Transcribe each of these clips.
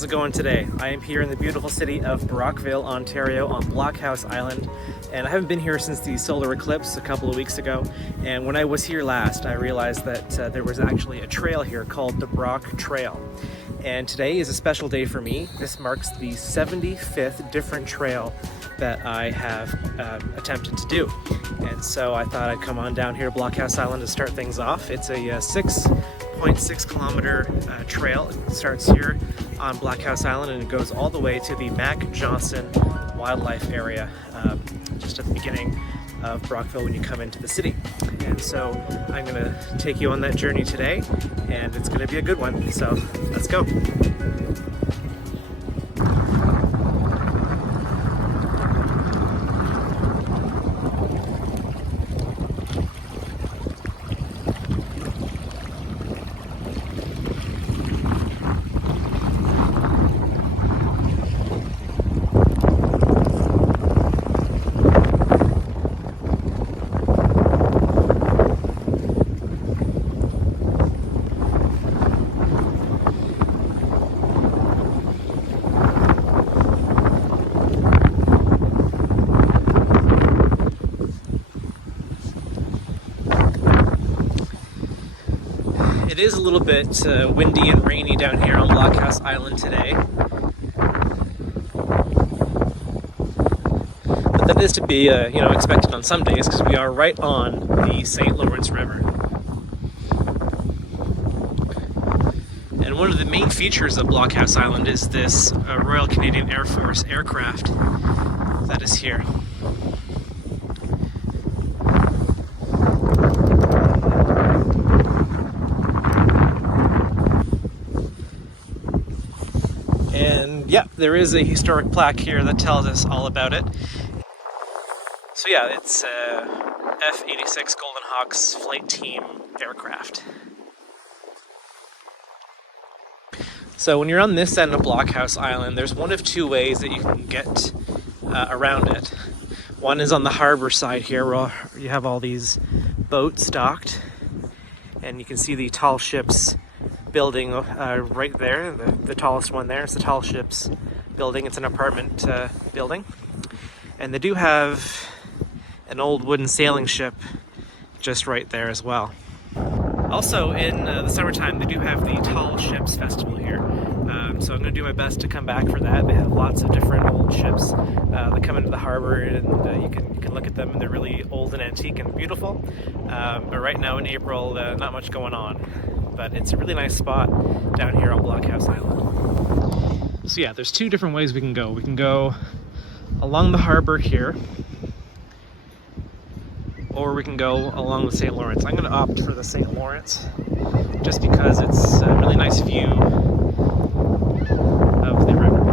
how's it going today? I am here in the beautiful city of Brockville, Ontario on Blockhouse Island, and I haven't been here since the solar eclipse a couple of weeks ago. And when I was here last, I realized that there was actually a trail here called the Brock Trail. And today is a special day for me. This marks the 75th different trail that I have attempted to do. And so I thought I'd come on down here to Blockhouse Island to start things off. It's a 6.6 kilometer trail. It starts here on Blockhouse Island and it goes all the way to the Mac Johnson Wildlife Area, just at the beginning of Brockville when you come into the city. And so I'm gonna take you on that journey today, and it's gonna be a good one. So let's go. It is a little bit windy and rainy down here on Blockhouse Island today, but that is to be expected on some days because we are right on the St. Lawrence River. And one of the main features of Blockhouse Island is this Royal Canadian Air Force aircraft that is here. And yeah, there is a historic plaque here that tells us all about it. So yeah, it's F-86 Golden Hawks Flight Team aircraft. So when you're on this end of Blockhouse Island, there's one of two ways that you can get around it. One is on the harbor side here, where you have all these boats docked, and you can see the tall ships building right there. The tallest one there is the tall ships building. It's an apartment building, and they do have an old wooden sailing ship just right there as well. Also in the summertime they do have the Tall Ships Festival here, so I'm going to do my best to come back for that. They have lots of different old ships that come into the harbor, and you can look at them, and they're really old and antique and beautiful. But right now in April, not much going on. But it's a really nice spot down here on Blockhouse Island. So yeah, there's two different ways we can go. We can go along the harbor here, or we can go along the St. Lawrence. I'm going to opt for the St. Lawrence just because it's a really nice view of the river.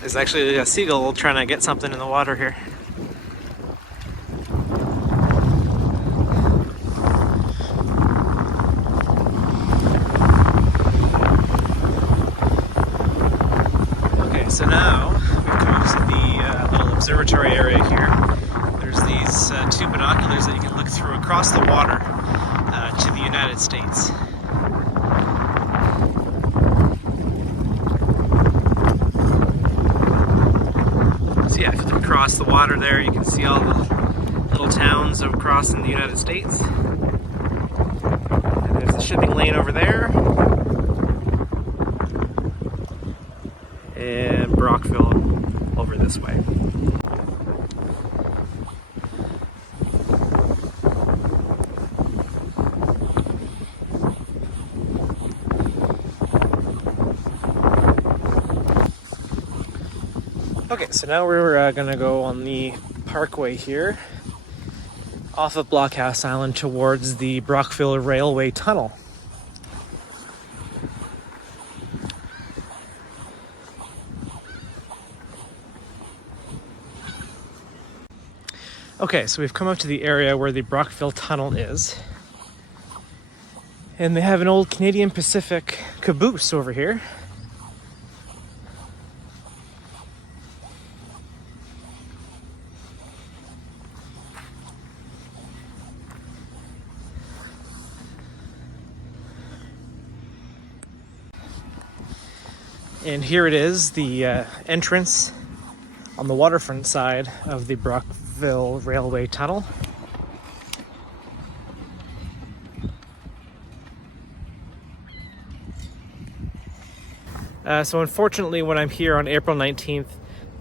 There's actually a seagull trying to get something in the water here. Okay, so now we've come to the little observatory area here. There's these two binoculars that you can look through across the water to the United States. So yeah, if you look across the water there, you can see all the little towns across in the United States. And there's the shipping lane over there. And Brockville over this way. Okay, so now we're gonna go on the parkway here off of Blockhouse Island towards the Brockville Railway Tunnel. Okay, so we've come up to the area where the Brockville Tunnel is. And they have an old Canadian Pacific caboose over here. And here it is, the entrance on the waterfront side of the Brockville Railway Tunnel. So unfortunately, when I'm here on April 19th,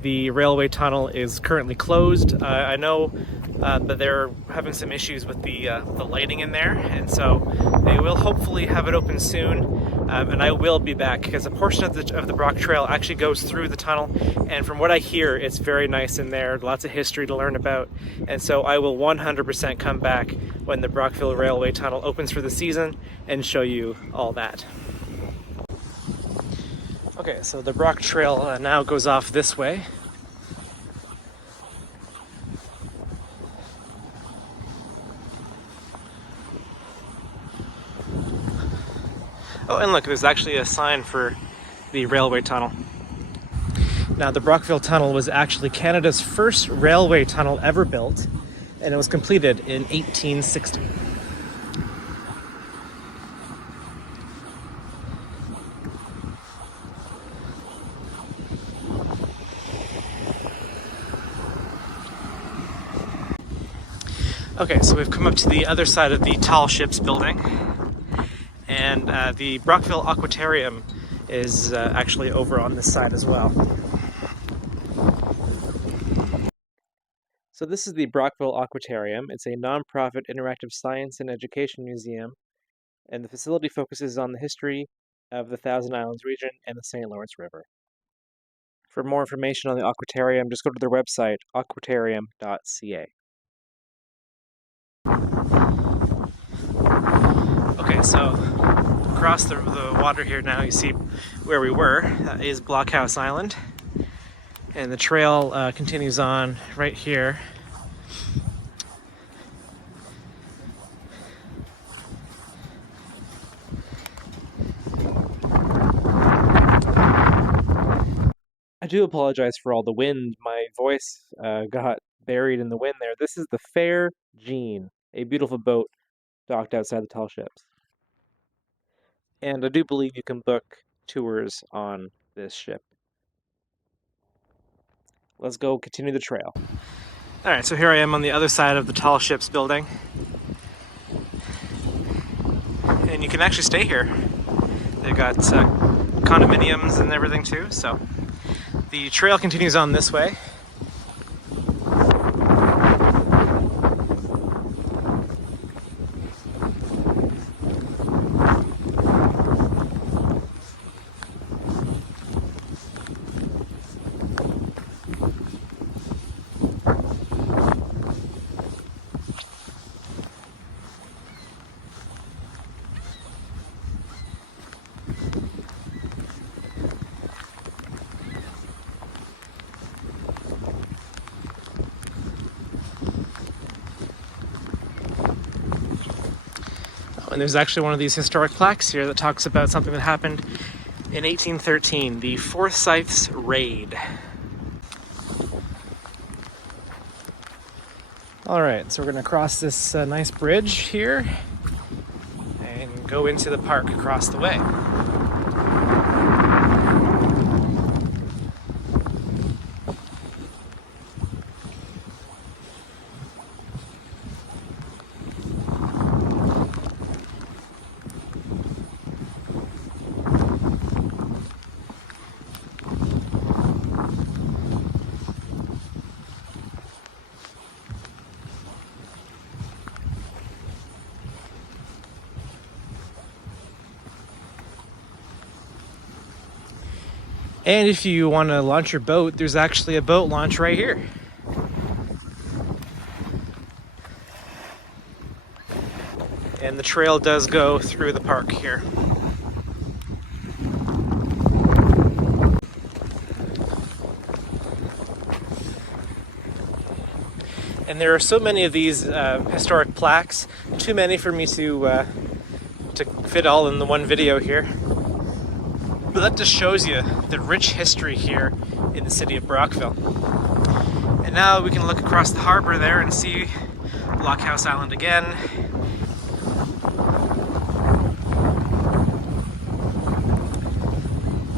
the railway tunnel is currently closed. I know that they're having some issues with the lighting in there, and so they will hopefully have it open soon. And I will be back because a portion of the Brock Trail actually goes through the tunnel, and from what I hear, it's very nice in there. Lots of history to learn about, and so I will 100% come back when the Brockville Railway Tunnel opens for the season and show you all that. Okay, so the Brock Trail now goes off this way. Oh, and look, there's actually a sign for the railway tunnel. Now, the Brockville Tunnel was actually Canada's first railway tunnel ever built, and it was completed in 1860. Okay, so we've come up to the other side of the Tall Ships building, and the Brockville Aquatarium is actually over on this side as well. So this is the Brockville Aquatarium. It's a non-profit interactive science and education museum, and the facility focuses on the history of the Thousand Islands region and the St. Lawrence River. For more information on the Aquatarium, just go to their website, aquatarium.ca. Okay, so across the water here now, you see where we were. That is Blockhouse Island. And the trail continues on right here. I do apologize for all the wind. My voice got buried in the wind there. This is the Fair Jean, a beautiful boat docked outside the Tall Ships. And I do believe you can book tours on this ship. Let's go continue the trail. Alright, so here I am on the other side of the Tall Ships building. And you can actually stay here. They've got condominiums and everything too, so the trail continues on this way. And there's actually one of these historic plaques here that talks about something that happened in 1813, the Forsyths Raid. Alright, so we're going to cross this nice bridge here and go into the park across the way. And if you want to launch your boat, there's actually a boat launch right here. And the trail does go through the park here. And there are so many of these historic plaques, too many for me to fit all in the one video here. But that just shows you the rich history here in the city of Brockville. And now we can look across the harbor there and see Blockhouse Island again.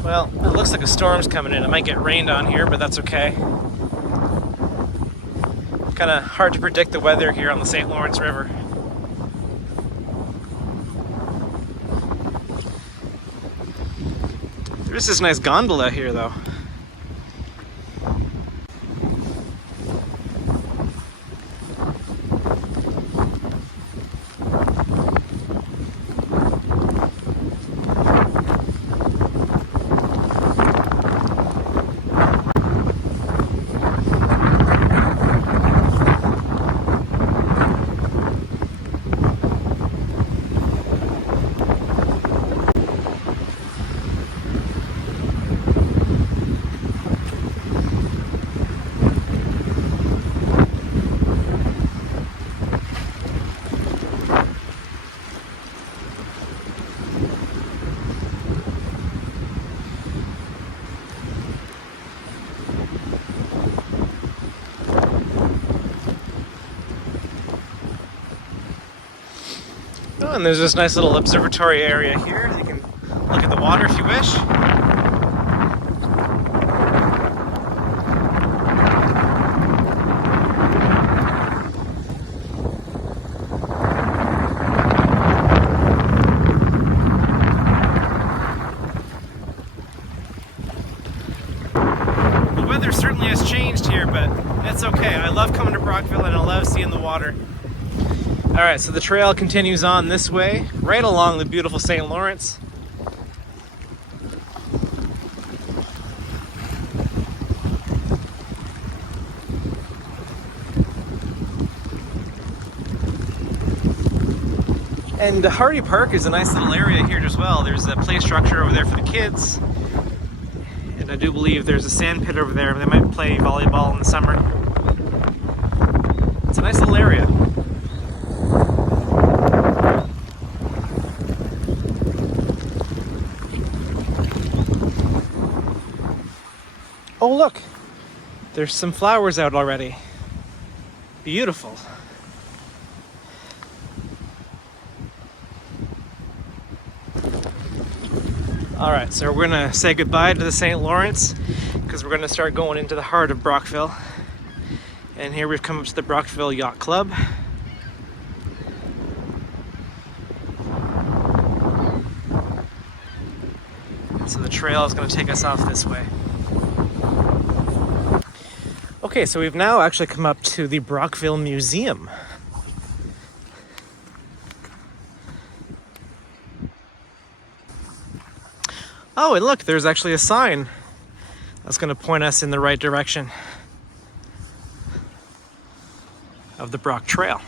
Well, it looks like a storm's coming in. It might get rained on here, but that's okay. Kind of hard to predict the weather here on the St. Lawrence River. There's this nice gondola here, though. Oh, and there's this nice little observatory area here. You can look at the water if you wish. The weather certainly has changed here, but it's okay. I love coming to Brockville and I love seeing the water. Alright, so the trail continues on this way, right along the beautiful St. Lawrence. And Hardy Park is a nice little area here as well. There's a play structure over there for the kids. And I do believe there's a sand pit over there. They might play volleyball in the summer. It's a nice little area. Oh look, there's some flowers out already. Beautiful. All right, so we're gonna say goodbye to the St. Lawrence because we're gonna start going into the heart of Brockville. And here we've come up to the Brockville Yacht Club. So the trail is gonna take us off this way. Okay, so we've now actually come up to the Brockville Museum. Oh, and look, there's actually a sign that's going to point us in the right direction of the Brock Trail.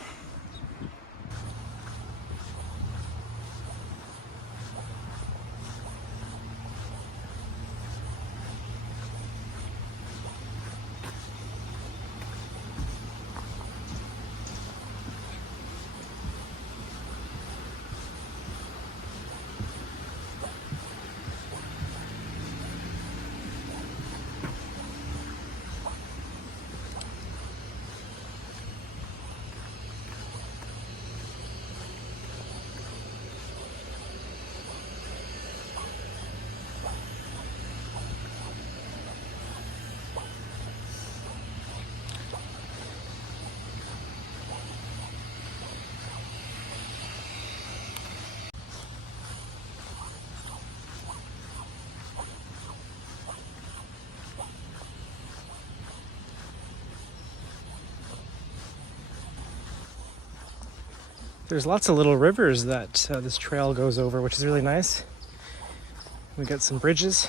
There's lots of little rivers that this trail goes over, which is really nice. We got some bridges.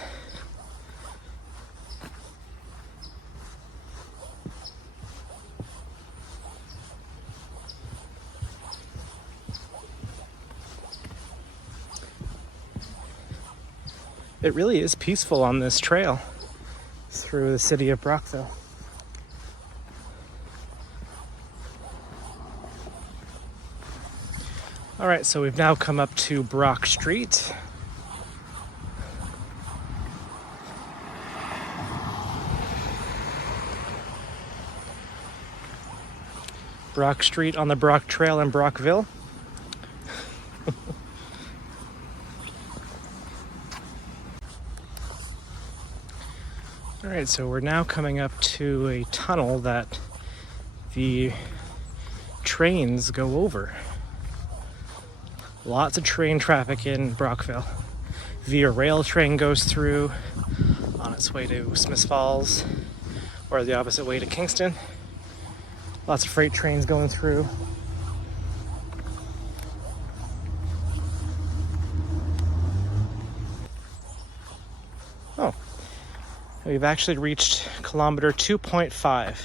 It really is peaceful on this trail through the city of Brockville. All right, so we've now come up to Brock Street. Brock Street on the Brock Trail in Brockville. All right, so we're now coming up to a tunnel that the trains go over. Lots of train traffic in Brockville. Via Rail train goes through on its way to Smiths Falls, or the opposite way to Kingston. Lots of freight trains going through. Oh, we've actually reached kilometer 2.5.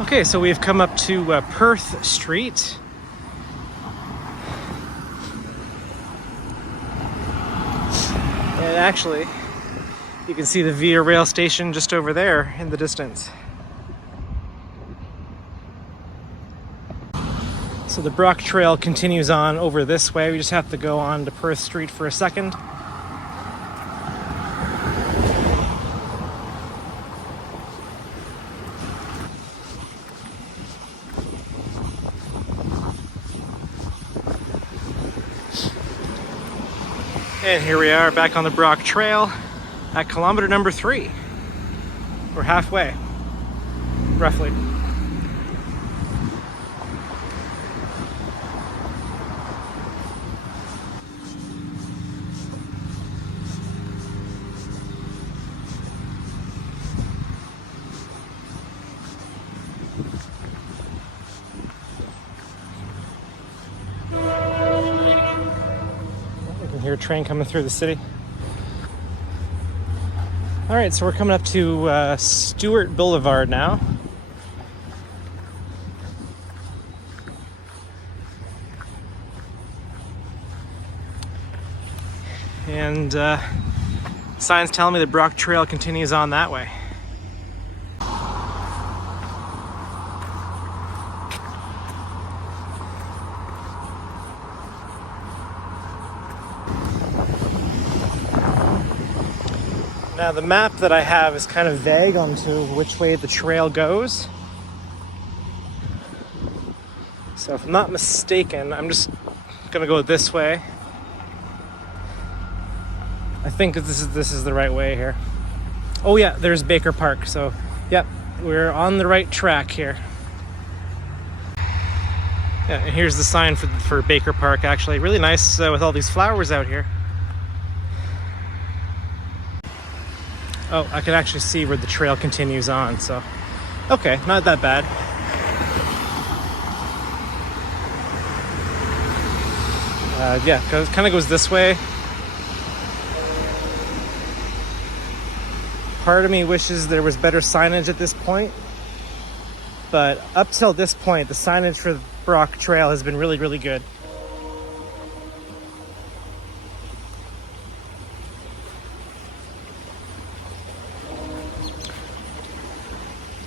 Okay, so we've come up to Perth Street. And actually, you can see the Via Rail station just over there in the distance. So the Brock Trail continues on over this way. We just have to go on to Perth Street for a second. And here we are back on the Brock Trail at kilometer number 3. We're halfway, roughly. Hear a train coming through the city. All right, so we're coming up to Stewart Boulevard now. And signs telling me the Brock Trail continues on that way. Now the map that I have is kind of vague onto which way the trail goes. So if I'm not mistaken, I'm just gonna go this way. I think this is the right way here. Oh yeah, there's Baker Park. So yep, we're on the right track here. Yeah, and here's the sign for Baker Park actually. Really nice with all these flowers out here. Oh, I can actually see where the trail continues on, so okay, not that bad. Yeah, it kind of goes this way. Part of me wishes there was better signage at this point. But up till this point, the signage for the Brock Trail has been really, really good.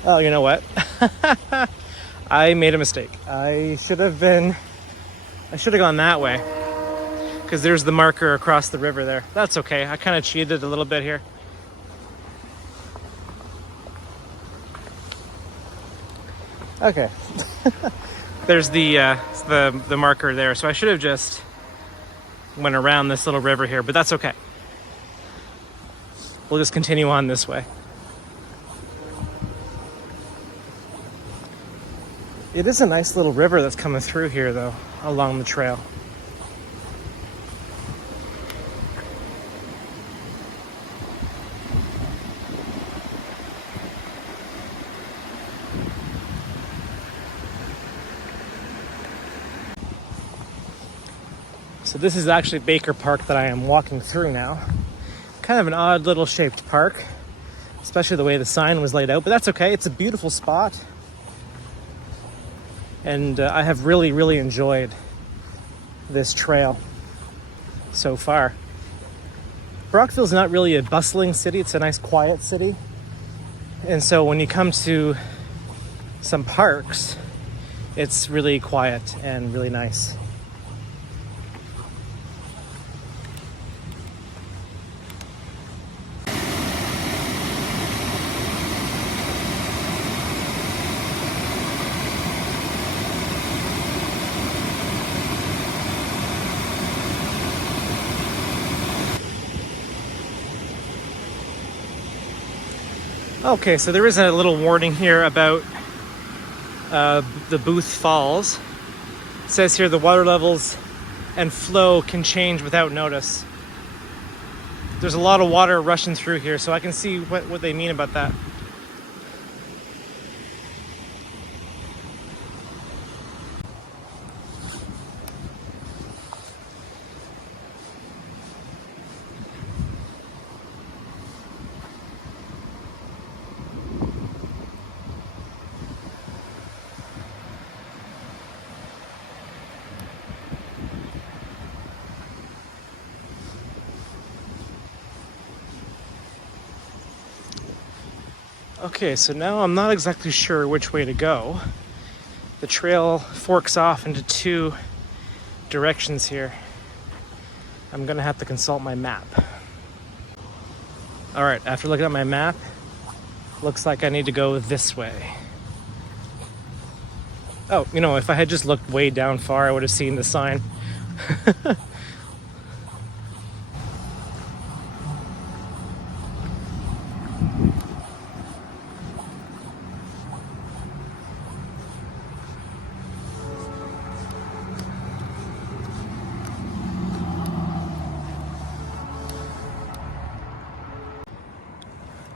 Oh, you know what? I made a mistake. I should have gone that way, because there's the marker across the river there. That's okay. I kind of cheated a little bit here. Okay. There's the marker there, so I should have just went around this little river here, but that's okay. We'll just continue on this way. It is a nice little river that's coming through here, though, along the trail. So this is actually Baker Park that I am walking through now. Kind of an odd little shaped park, especially the way the sign was laid out, but that's okay. It's a beautiful spot. And I have really, really enjoyed this trail so far. Brockville's not really a bustling city. It's a nice, quiet city. And so when you come to some parks, it's really quiet and really nice. Okay, so there is a little warning here about the Booth Falls. It says here the water levels and flow can change without notice. There's a lot of water rushing through here, so I can see what they mean about that. Okay, so now I'm not exactly sure which way to go. The trail forks off into two directions here. I'm gonna have to consult my map. All right, after looking at my map, looks like I need to go this way. Oh, you know, if I had just looked way down far, I would have seen the sign.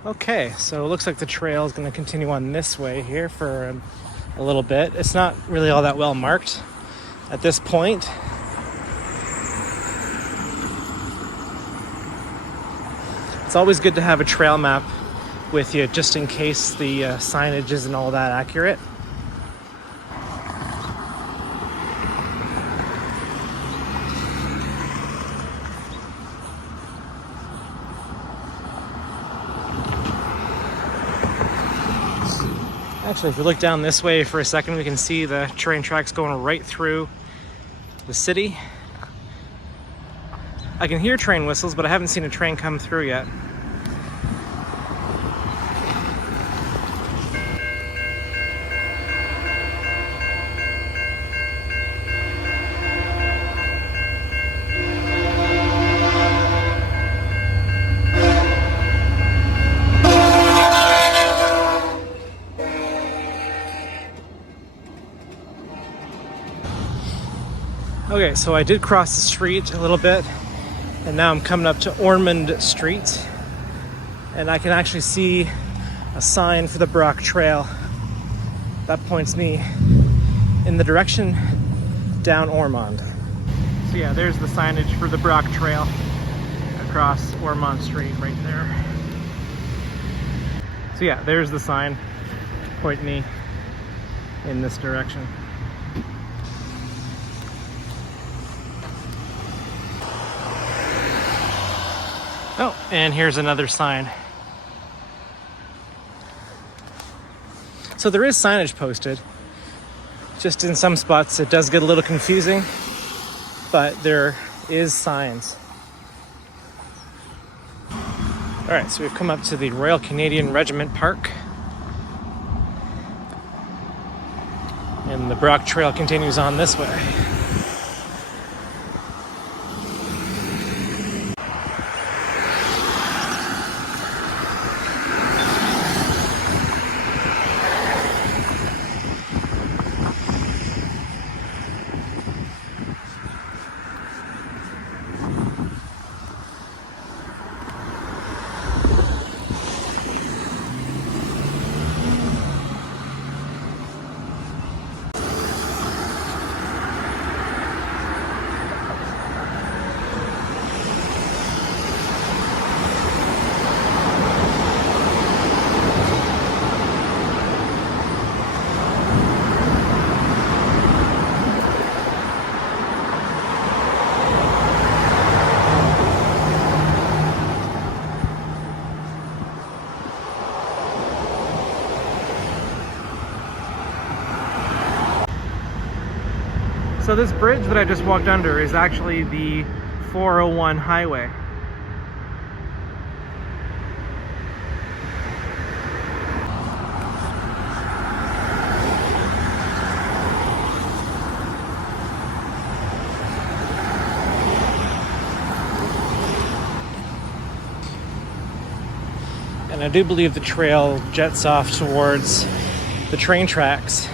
Okay, so it looks like the trail is going to continue on this way here for a little bit. It's not really all that well marked at this point. It's always good to have a trail map with you just in case the signage isn't all that accurate. Actually, if we look down this way for a second, we can see the train tracks going right through the city. I can hear train whistles, but I haven't seen a train come through yet. Okay, so I did cross the street a little bit, and now I'm coming up to Ormond Street, and I can actually see a sign for the Brock Trail that points me in the direction down Ormond. So yeah, there's the signage for the Brock Trail across Ormond Street right there. So yeah, there's the sign pointing me in this direction. Oh, and here's another sign. So there is signage posted. Just in some spots it does get a little confusing, but there is signs. All right, so we've come up to the Royal Canadian Regiment Park. And the Brock Trail continues on this way. So this bridge that I just walked under is actually the 401 highway. And I do believe the trail jets off towards the train tracks.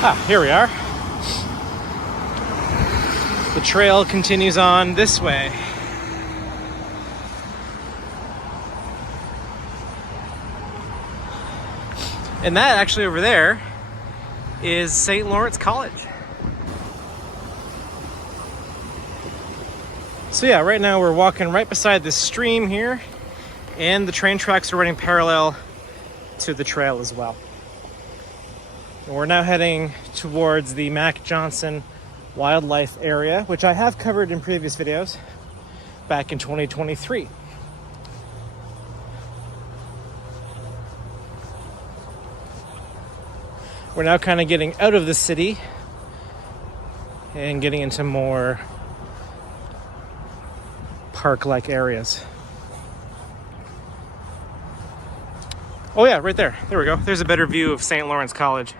Ah, here we are. The trail continues on this way. And that actually over there is St. Lawrence College. So yeah, right now we're walking right beside this stream here, and the train tracks are running parallel to the trail as well. And we're now heading towards the Mac Johnson Wildlife Area, which I have covered in previous videos back in 2023. We're now kind of getting out of the city and getting into more park-like areas. Oh yeah, right there. There we go. There's a better view of St. Lawrence College.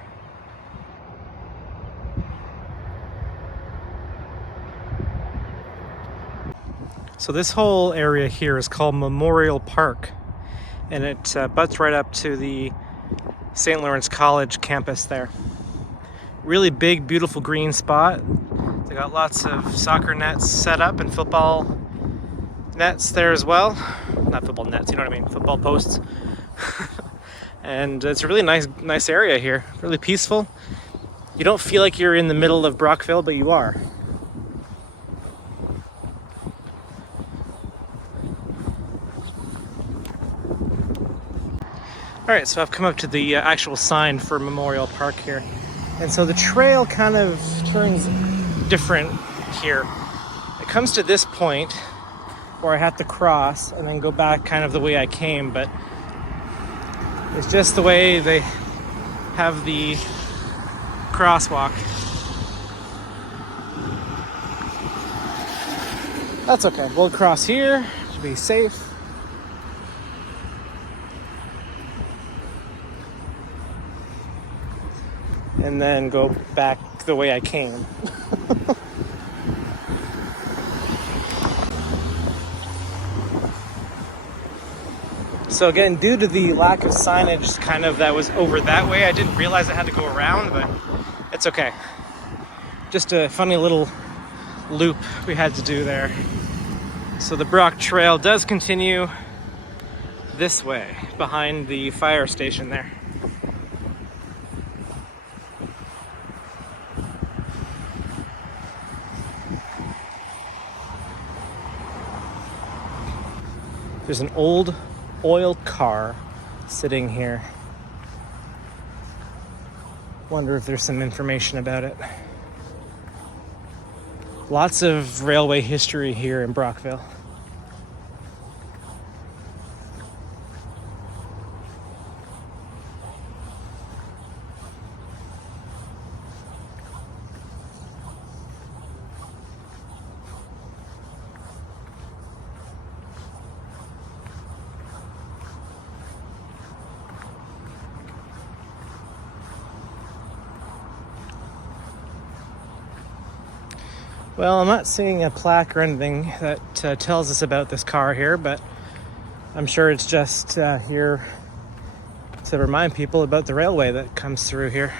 So this whole area here is called Memorial Park, and it butts right up to the St. Lawrence College campus there. Really big, beautiful green spot. They got lots of soccer nets set up and football nets there as well. Not football nets, you know what I mean, football posts. And it's a really nice area here, really peaceful. You don't feel like you're in the middle of Brockville, but you are. All right, so I've come up to the actual sign for Memorial Park here. And so the trail kind of turns different here. It comes to this point where I have to cross and then go back kind of the way I came, but it's just the way they have the crosswalk. That's okay, we'll cross here to be safe. And then go back the way I came. So again, due to the lack of signage kind of that was over that way, I didn't realize I had to go around, but it's okay. Just a funny little loop we had to do there. So the Brock Trail does continue this way, behind the fire station there. There's an old oil car sitting here. Wonder if there's some information about it. Lots of railway history here in Brockville. Well, I'm not seeing a plaque or anything that tells us about this car here, but I'm sure it's just here to remind people about the railway that comes through here.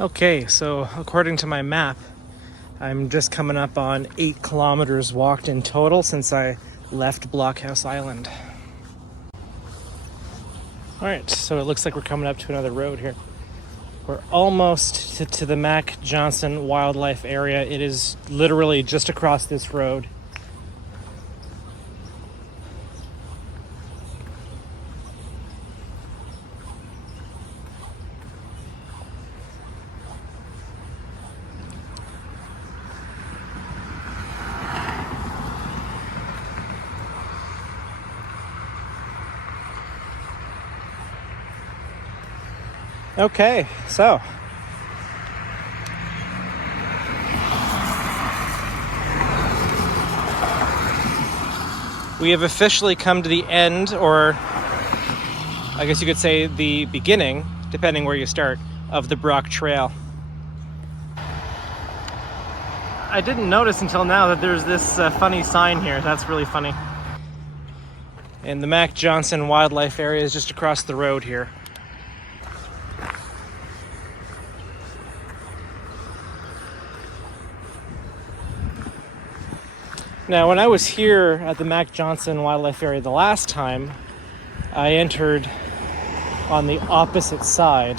Okay, so according to my map, I'm just coming up on 8 kilometers walked in total since I left Blockhouse Island. Alright, so it looks like we're coming up to another road here. We're almost to the Mac Johnson Wildlife Area. It is literally just across this road. Okay, so we have officially come to the end, or I guess you could say the beginning, depending where you start, of the Brock Trail. I didn't notice until now that there's this funny sign here. That's really funny. And the Mac Johnson Wildlife Area is just across the road here. Now, when I was here at the Mac Johnson Wildlife Area the last time, I entered on the opposite side.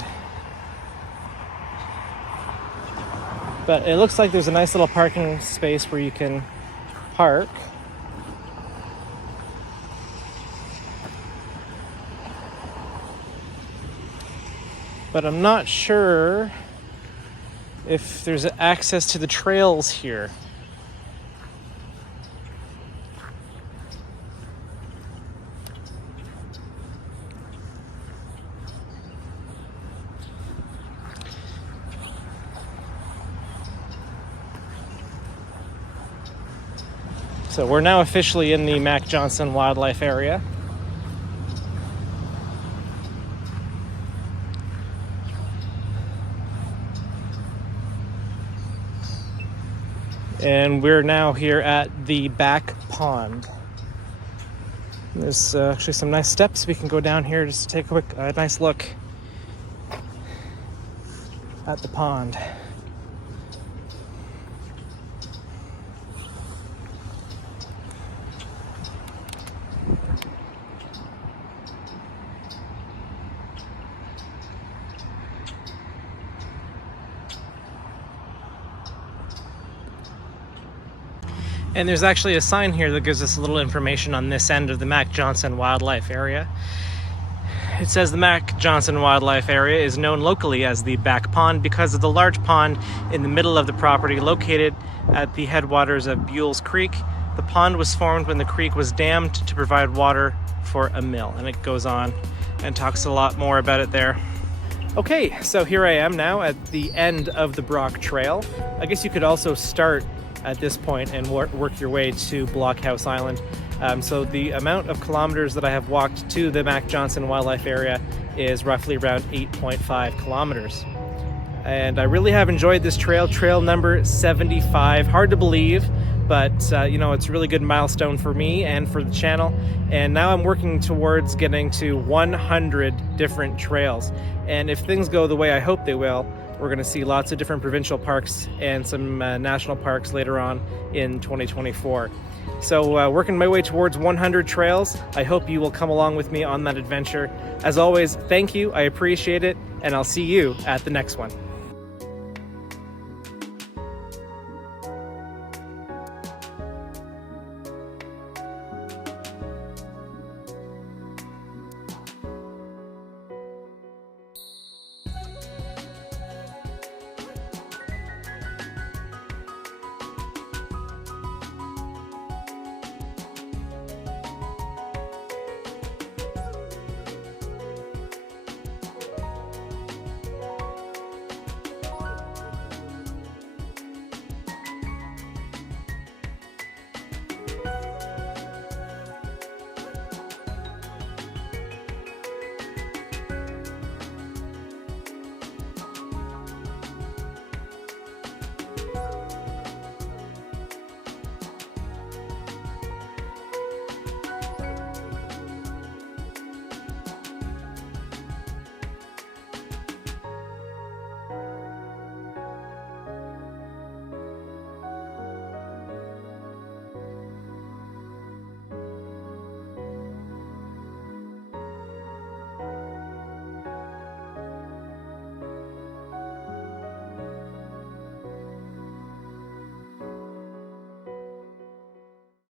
But it looks like there's a nice little parking space where you can park. But I'm not sure if there's access to the trails here. So we're now officially in the Mac Johnson Wildlife Area. And we're now here at the back pond. There's actually some nice steps. We can go down here just to take a nice look at the pond. And there's actually a sign here that gives us a little information on this end of the Mac Johnson Wildlife Area. It says the Mac Johnson Wildlife Area is known locally as the Back Pond because of the large pond in the middle of the property located at the headwaters of Buell's Creek. The pond was formed when the creek was dammed to provide water for a mill. And it goes on and talks a lot more about it there. Okay, so here I am now at the end of the Brock Trail. I guess you could also start at this point and work your way to Blockhouse Island. So the amount of kilometers that I have walked to the Mac Johnson Wildlife Area is roughly around 8.5 kilometers. And I really have enjoyed this trail number 75. Hard to believe, but it's a really good milestone for me and for the channel. And now I'm working towards getting to 100 different trails. And if things go the way I hope they will, we're going to see lots of different provincial parks and some national parks later on in 2024. So working my way towards 100 trails. I hope you will come along with me on that adventure. As always, thank you. I appreciate it. And I'll see you at the next one.